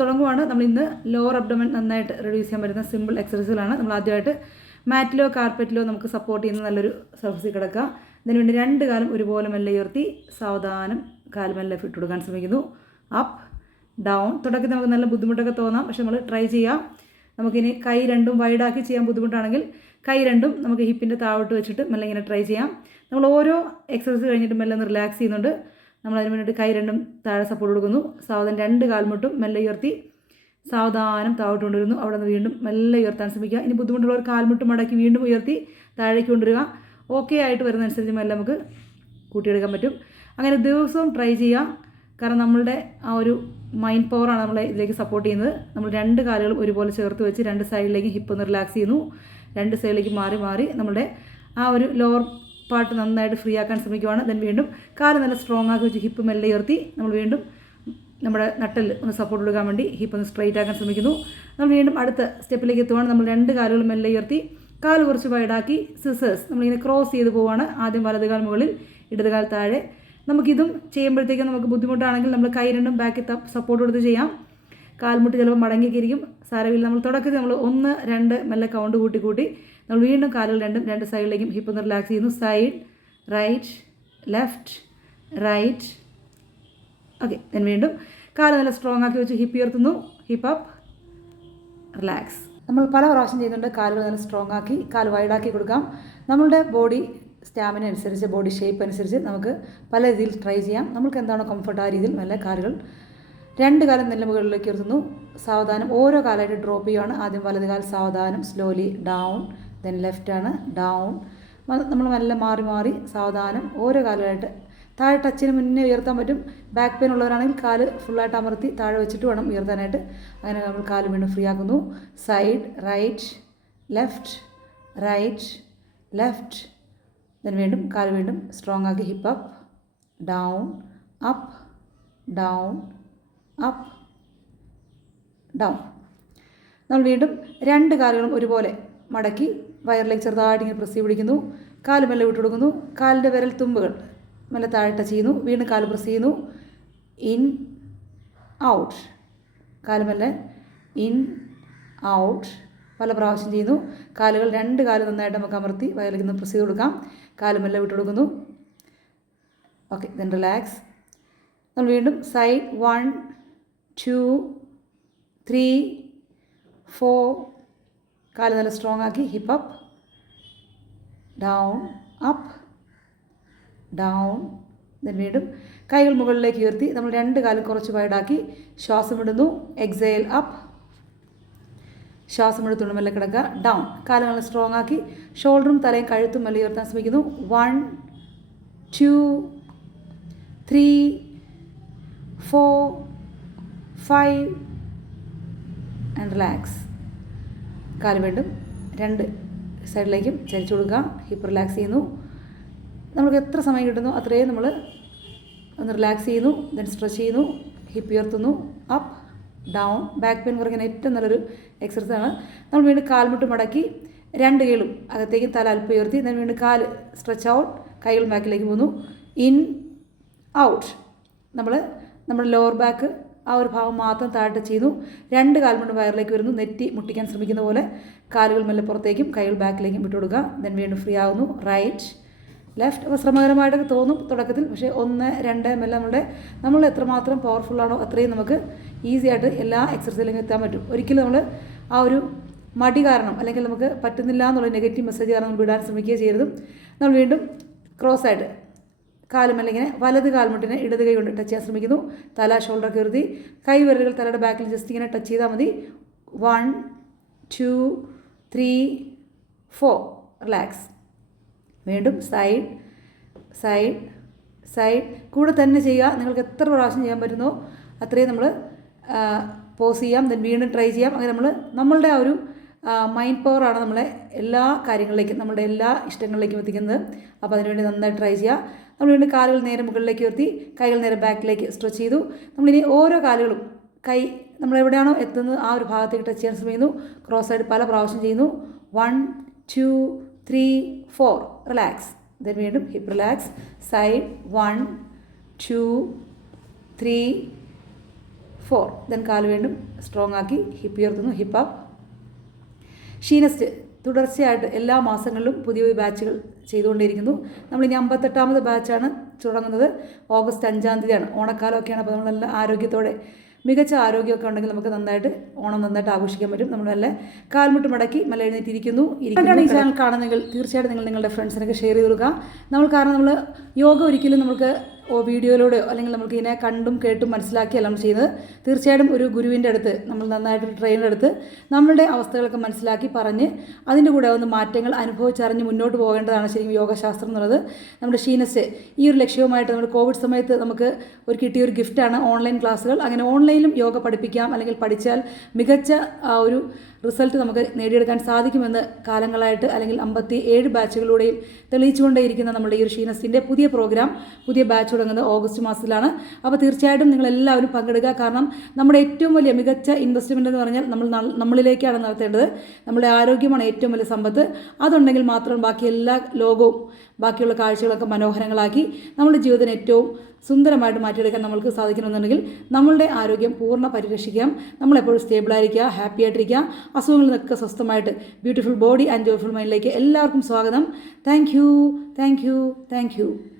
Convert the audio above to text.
തുടങ്ങുവാണ്. നമ്മൾ ഇന്ന് lower abdomen നന്നായിട്ട് റെഡ്യൂസ് ചെയ്യാൻ പറ്റുന്ന സിമ്പിൾ എക്സസൈസുകളാണ് നമ്മൾ ആദ്യമായിട്ട് മാറ്റിലോ കാർപ്പറ്റിലോ നമുക്ക് സപ്പോർട്ട് ചെയ്യുന്ന നല്ലൊരു സർഫസിൽ കിടക്കുക. അതിന് വേണ്ടി രണ്ട് കാലം ഒരുപോലെ മെല്ലെ ഉയർത്തി സാവധാനം കാൽമെല്ലെ മെല്ലെ ഫിറ്റ് കൊടുക്കാൻ ശ്രമിക്കുന്നു. അപ്പ് ഡൗൺ തുടക്കത്തിൽ നമുക്ക് നല്ല ബുദ്ധിമുട്ടൊക്കെ തോന്നാം. പക്ഷെ നമ്മൾ ട്രൈ ചെയ്യാം. നമുക്കിനി കൈ രണ്ടും വൈഡാക്കി ചെയ്യാൻ ബുദ്ധിമുട്ടാണെങ്കിൽ കൈ രണ്ടും നമുക്ക് ഹിപ്പിന്റെ താഴോട്ട് വെച്ചിട്ട് മെല്ലെ ഇങ്ങനെ ട്രൈ ചെയ്യാം. നമ്മൾ ഓരോ എക്സസൈസ് കഴിഞ്ഞിട്ട് മെല്ലെ ഒന്ന് റിലാക്സ് ചെയ്യുന്നുണ്ട്. നമ്മൾ അതിന് വേണ്ടിയിട്ട് കൈ രണ്ടും താഴെ സപ്പോർട്ട് കൊടുക്കുന്നു. സാവധാനം രണ്ട് കാൽമുട്ടും മെല്ലെ ഉയർത്തി സാവധാനം താഴോട്ട് കൊണ്ടുവരുന്നു. അവിടെ നിന്ന് വീണ്ടും മെല്ലെ ഉയർത്താൻ ശ്രമിക്കുക. ഇനി ബുദ്ധിമുട്ടുള്ളവർ കാൽമുട്ട് മടക്കി വീണ്ടും ഉയർത്തി താഴേക്ക് കൊണ്ടുവരിക. ഓക്കെ ആയിട്ട് വരുന്നതനുസരിച്ച് മെല്ലെ നമുക്ക് കൂട്ടിയെടുക്കാൻ പറ്റും. അങ്ങനെ ദിവസവും ട്രൈ ചെയ്യുക. കാരണം നമ്മളുടെ ആ ഒരു മൈൻഡ് പവറാണ് നമ്മളെ ഇതിലേക്ക് സപ്പോർട്ട് ചെയ്യുന്നത്. നമ്മൾ രണ്ട് കാലുകളും ഒരുപോലെ ചേർത്ത് വെച്ച് രണ്ട് സൈഡിലേക്ക് ഹിപ്പ് ഒന്ന് റിലാക്സ് ചെയ്യുന്നു. രണ്ട് സൈഡിലേക്ക് മാറി മാറി നമ്മുടെ ആ ഒരു ലോവർ പാർട്ട് നന്നായിട്ട് ഫ്രീ ആക്കാൻ ശ്രമിക്കുവാണ്. ദെൻ വീണ്ടും കാൽ നല്ല സ്ട്രോങ് ആക്കി വെച്ച് ഹിപ്പ് മെല്ലെ ഉയർത്തി നമ്മൾ വീണ്ടും നമ്മുടെ നട്ടൽ ഒന്ന് സപ്പോർട്ട് കൊടുക്കാൻ വേണ്ടി ഹിപ്പ് ഒന്ന് സ്ട്രൈറ്റ് ആക്കാൻ ശ്രമിക്കുന്നു. നമ്മൾ വീണ്ടും അടുത്ത സ്റ്റെപ്പിലേക്ക് എത്തുവാണ്. നമ്മൾ രണ്ട് കാലുകൾ മെല്ലെ ഉയർത്തി കാൽ കുറച്ച് വൈഡാക്കി സിസേഴ്സ് നമ്മളിങ്ങനെ ക്രോസ് ചെയ്ത് പോവാണ്. ആദ്യം വലതുകാൽ മുകളിൽ ഇടതുകാൽ താഴെ. നമുക്കിതും ചെയ്യുമ്പോഴത്തേക്കും നമുക്ക് ബുദ്ധിമുട്ടാണെങ്കിൽ നമ്മൾ കൈ രണ്ടും ബാക്കി സപ്പോർട്ട് കൊടുത്ത് ചെയ്യാം. കാൽമുട്ട് ചിലപ്പോൾ മടങ്ങിക്കിരിക്കും സാരമില്ല. നമ്മൾ തുടക്കത്തിൽ നമ്മൾ ഒന്ന് രണ്ട് മെല്ലെ കൗണ്ട് കൂട്ടി കൂട്ടി നമ്മൾ വീണ്ടും കാലുകൾ രണ്ടും രണ്ട് സൈഡിലേക്കും ഹിപ്പ് ഒന്ന് റിലാക്സ് ചെയ്യുന്നു. Side right left right okay ഞാൻ വീണ്ടും കാൽ നല്ല സ്ട്രോങ് ആക്കി വെച്ച് ഹിപ്പ് ഉയർത്തുന്നു. ഹിപ്പ് അപ്പ് റിലാക്സ് നമ്മൾ പല പ്രാവശ്യം ചെയ്യുന്നുണ്ട് കാലുകൾ നല്ല സ്ട്രോങ് ആക്കി കാൽ വൈഡാക്കി കൊടുക്കാം. നമ്മളുടെ ബോഡി സ്റ്റാമിന അനുസരിച്ച് ബോഡി ഷേപ്പ് അനുസരിച്ച് നമുക്ക് പല രീതിയിൽ ട്രൈ ചെയ്യാം. നമുക്ക് എന്താണോ കംഫർട്ട് ആ രീതിയിൽ നല്ല കാലുകൾ രണ്ട് കാലം നല്ല മുകളിലേക്ക് ഉയർത്തുന്നു. സാവധാനം ഓരോ കാലമായിട്ട് ഡ്രോപ്പ് ചെയ്യുകയാണ് ആദ്യം വലത് സാവധാനം സ്ലോലി ഡൗൺ ദെൻ ലെഫ്റ്റ് ആണ് ഡൗൺ നമ്മൾ നല്ല മാറി മാറി സാവധാനം ഓരോ കാലുമായിട്ട് താഴെ ടച്ചിന് മുന്നേ ഉയർത്താൻ പറ്റും. ബാക്ക് പെയിൻ ഉള്ളവരാണെങ്കിൽ കാൽ ഫുള്ളായിട്ട് അമർത്തി താഴെ വെച്ചിട്ട് വേണം ഉയർത്താനായിട്ട്. അങ്ങനെ നമ്മൾ കാൽ വീണ്ടും ഫ്രീ ആക്കുന്നു. Side right left right left then വീണ്ടും കാൽ വീണ്ടും സ്ട്രോങ് ആക്കി hip up down up down up down നമ്മൾ വീണ്ടും രണ്ട് കാലുകളും ഒരുപോലെ മടക്കി വയറിലേക്ക് ചെറുതായിട്ട് ഇങ്ങനെ പ്രസ് പിടിക്കുന്നു. കാൽ മെല്ലെ വിട്ട് കൊടുക്കുന്നു. കാലിന്റെ വിരൽ തുമ്പുകൾ മെല്ലെ താഴെ ടച്ച് ചെയ്യുന്നു. വീണ്ടും കാൽ പ്രസ് ചെയ്യുന്നു. ഇൻ ഔട്ട് കാൽ മെല്ലെ ഇൻ ഔട്ട് പല പ്രാവശ്യം ചെയ്യുന്നു. കാലുകൾ രണ്ട് കാൽ നന്നായിട്ട് നമുക്ക് അമർത്തി വയറിലേക്ക് നിന്ന് പ്രസ് ചെയ്ത് കൊടുക്കാം. കാൽ മെല്ലെ വിട്ട് കൊടുക്കുന്നു. ഓക്കെ ദെൻ റിലാക്സ് നമ്മൾ വീണ്ടും side one two three four കാൽ നല്ല സ്ട്രോങ് ആക്കി hip up down up down then വീണ്ടും കൈകൾ മുകളിലേക്ക് ഉയർത്തി നമ്മൾ രണ്ട് കാലും കുറച്ച് വൈഡാക്കി ശ്വാസം വിടുന്നു എക്സൈൽ അപ്പ് ശ്വാസം എടുത്തുകൊണ്ട് മെല്ലെ കിടക്കുക ഡൗൺ കാൽ നല്ല സ്ട്രോങ് ആക്കി ഷോൾഡറും തലയും കഴുത്തും മെല്ലെ ഉയർത്താൻ ശ്രമിക്കുന്നു. One two three four five and relax കാൽ വീണ്ടും രണ്ട് സൈഡിലേക്കും ചരിച്ചു കൊടുക്കുക. ഹിപ്പ് റിലാക്സ് ചെയ്യുന്നു. നമുക്ക് എത്ര സമയം കിട്ടുന്നു അത്രയും നമ്മൾ ഒന്ന് റിലാക്സ് ചെയ്യുന്നു ദെൻ സ്ട്രെച്ച് ചെയ്യുന്നു ഹിപ്പ് ഉയർത്തുന്നു അപ്പ് ഡൗൺ ബാക്ക് പെയിൻ കുറയ്ക്കാൻ ഏറ്റവും നല്ലൊരു എക്സർസൈസ് ആണ്. നമ്മൾ വീണ്ടും കാൽമുട്ട് മടക്കി രണ്ട് കൈകളും അകത്തേക്ക് തല അല്പം ഉയർത്തി ദെൻ വീണ്ടും കാൽ സ്ട്രെച്ച് ഔട്ട് കൈകൾ ബാക്കിലേക്ക് പോകുന്നു ഇൻ ഔട്ട് നമ്മൾ നമ്മുടെ ലോവർ ബാക്ക് ആ ഒരു ഭാഗം മാത്രം താഴ്ത്ത ചെയ്തു. രണ്ട് കാൽമുണ്ട് വയറിലേക്ക് വരുന്നു. നെറ്റി മുട്ടിക്കാൻ ശ്രമിക്കുന്ന പോലെ കാലുകൾ മെല്ലെ പുറത്തേക്കും കൈകൾ ബാക്കിലേക്കും വിട്ടു കൊടുക്കുക ദെൻ വീണ്ടും ഫ്രീ ആവുന്നു. റൈറ്റ് ലെഫ്റ്റ് അപ്പോൾ ശ്രമകരമായിട്ടൊക്കെ തോന്നും തുടക്കത്തിൽ. പക്ഷേ ഒന്ന് രണ്ട് മെല്ലെ നമ്മുടെ നമ്മൾ എത്രമാത്രം പവർഫുള്ളാണോ അത്രയും നമുക്ക് ഈസി ആയിട്ട് എല്ലാ എക്സസൈസിലും എത്താൻ പറ്റും. ഒരിക്കലും നമ്മൾ ആ ഒരു മടി കാരണം അല്ലെങ്കിൽ നമുക്ക് പറ്റുന്നില്ല എന്നുള്ള നെഗറ്റീവ് മെസ്സേജ് കാരണം നമ്മൾ വിടാൻ ശ്രമിക്കുകയും ചെയ്യരുത്. നമ്മൾ വീണ്ടും ക്രോസ് ആയിട്ട് കാലുമല്ല അല്ലെങ്കിൽ വലത് കാൽമുട്ടിനെ ഇടത് കൈ കൊണ്ട് ടച്ച് ചെയ്യാൻ ശ്രമിക്കുന്നു. തല ഷോൾഡർ കീർത്തി കൈ വിരലുകൾ തലയുടെ ബാക്കിൽ ജസ്റ്റ് ഇങ്ങനെ ടച്ച് ചെയ്താൽ മതി. One two three four relax വീണ്ടും സൈഡ് സൈഡ് സൈഡ് കൂടെ തന്നെ ചെയ്യുക. നിങ്ങൾക്ക് എത്ര പ്രാവശ്യം ചെയ്യാൻ പറ്റുന്നോ അത്രയും നമ്മൾ പോസ് ചെയ്യാം. ദെൻ വീണ്ടും ട്രൈ ചെയ്യാം. അങ്ങനെ നമ്മൾ നമ്മളുടെ ആ ഒരു മൈൻഡ് പവറാണ് നമ്മളെ എല്ലാ കാര്യങ്ങളിലേക്കും നമ്മുടെ എല്ലാ ഇഷ്ടങ്ങളിലേക്കും എത്തിക്കുന്നത്. അപ്പോൾ അതിനുവേണ്ടി നന്നായി ട്രൈ ചെയ്യുക. നമ്മൾ വീണ്ടും കാലുകൾ നേരെ മുകളിലേക്ക് ഉയർത്തി കൈകൾ നേരെ ബാക്കിലേക്ക് സ്ട്രെച്ച് ചെയ്തു. നമ്മളിനി ഓരോ കാലുകളും കൈ നമ്മൾ എവിടെയാണോ എത്തുന്നത് ആ ഒരു ഭാഗത്തേക്ക് ടച്ച് ചെയ്യാൻ ശ്രമിക്കുന്നു. ക്രോസ് ആയിട്ട് പല പ്രാവശ്യം ചെയ്യുന്നു. One two three four relax then വീണ്ടും hip relax side one two three four then കാൽ വീണ്ടും സ്ട്രോങ് ആക്കി ഹിപ്പ് ഉയർത്തുന്നു. ഹിപ്പ് അപ്പ് ഷീനസ്റ്റ് തുടർച്ചയായിട്ട് എല്ലാ മാസങ്ങളിലും പുതിയ പുതിയ ബാച്ചുകൾ ചെയ്തുകൊണ്ടിരിക്കുന്നു നമ്മളിനി അമ്പത്തെട്ടാമത് ബാച്ചാണ് തുടങ്ങുന്നത്. ഓഗസ്റ്റ് അഞ്ചാം തീയതിയാണ്. ഓണക്കാലമൊക്കെയാണ്. അപ്പോൾ നമ്മൾ നല്ല ആരോഗ്യത്തോടെ മികച്ച ആരോഗ്യമൊക്കെ ഉണ്ടെങ്കിൽ നമുക്ക് നന്നായിട്ട് ഓണം നന്നായിട്ട് ആഘോഷിക്കാൻ പറ്റും. നമ്മൾ നല്ല കാൽമുട്ട് മടക്കി നല്ല എഴുന്നേറ്റിരിക്കുന്നു. ഇരിക്കുകയാണ് ഈ ചാനൽ കാണുന്നെങ്കിൽ തീർച്ചയായിട്ടും നിങ്ങൾ നിങ്ങളുടെ ഫ്രണ്ട്സിനൊക്കെ ഷെയർ ചെയ്ത് കൊടുക്കുക. നമ്മൾ കാരണം നമ്മൾ യോഗ ഒരിക്കലും നമുക്ക് ഓ വീഡിയോയിലൂടെ അല്ലെങ്കിൽ നമുക്ക് ഇതിനെ കണ്ടും കേട്ടും മനസ്സിലാക്കിയല്ല നമ്മൾ ചെയ്യുന്നത് തീർച്ചയായിട്ടും ഒരു ഗുരുവിന്റെ അടുത്ത് നമ്മൾ നന്നായിട്ട് ട്രെയിനർ അടുത്ത് നമ്മളുടെ അവസ്ഥകളൊക്കെ മനസ്സിലാക്കി പറഞ്ഞ് അതിന്റെ കൂടെ ഒന്ന് മാറ്റങ്ങൾ അനുഭവിച്ചറിഞ്ഞ് മുന്നോട്ട് പോകേണ്ടതാണ് ശരിക്കും യോഗശാസ്ത്രം എന്നുള്ളത്. നമ്മുടെ ഷീനസ് ഈ ഒരു ലക്ഷ്യവുമായിട്ട് നമ്മൾ കോവിഡ് സമയത്ത് നമുക്ക് ഒരു കിട്ടിയ ഒരു ഗിഫ്റ്റാണ് ഓൺലൈൻ ക്ലാസ്സുകൾ. അങ്ങനെ ഓൺലൈനിലും യോഗ പഠിപ്പിക്കാം അല്ലെങ്കിൽ പഠിച്ചാൽ മികച്ച ആ ഒരു റിസൾട്ട് നമുക്ക് നേടിയെടുക്കാൻ സാധിക്കുമെന്ന് കാലങ്ങളായിട്ട് അല്ലെങ്കിൽ അമ്പത്തി ഏഴ് ബാച്ചുകളിലൂടെയും തെളിയിച്ചുകൊണ്ടേയിരിക്കുന്ന നമ്മുടെ ഈ ഒരു ഷീനസിന്റെ പുതിയ പ്രോഗ്രാം പുതിയ ബാച്ച് തുടങ്ങുന്നത് ഓഗസ്റ്റ് മാസത്തിലാണ്. അപ്പോൾ തീർച്ചയായിട്ടും നിങ്ങളെല്ലാവരും പങ്കെടുക്കുക. കാരണം നമ്മുടെ ഏറ്റവും വലിയ മികച്ച ഇൻവെസ്റ്റ്മെന്റ് എന്ന് പറഞ്ഞാൽ നമ്മൾ നമ്മളിലേക്കാണ് നടത്തേണ്ടത്. നമ്മുടെ ആരോഗ്യമാണ് ഏറ്റവും വലിയ സമ്പത്ത്. അതുണ്ടെങ്കിൽ മാത്രം ബാക്കി എല്ലാ ലോകവും ബാക്കിയുള്ള കാഴ്ചകളൊക്കെ മനോഹരങ്ങളാക്കി നമ്മുടെ ജീവിതത്തിന് ഏറ്റവും സുന്ദരമായിട്ട് മാറ്റിയെടുക്കാൻ നമ്മൾക്ക് സാധിക്കണമെന്നുണ്ടെങ്കിൽ നമ്മളുടെ ആരോഗ്യം പൂർണ പരിരക്ഷിക്കാം. നമ്മളെപ്പോഴും സ്റ്റേബിളായിരിക്കുക ഹാപ്പി ആയിട്ടിരിക്കുക. അസുഖങ്ങളിൽ നിന്നൊക്കെ സ്വസ്ഥമായിട്ട് ബ്യൂട്ടിഫുൾ ബോഡി ആൻഡ് ജോയ്ഫുൾ മൈൻഡിലേക്ക് എല്ലാവർക്കും സ്വാഗതം. Thank you thank you thank you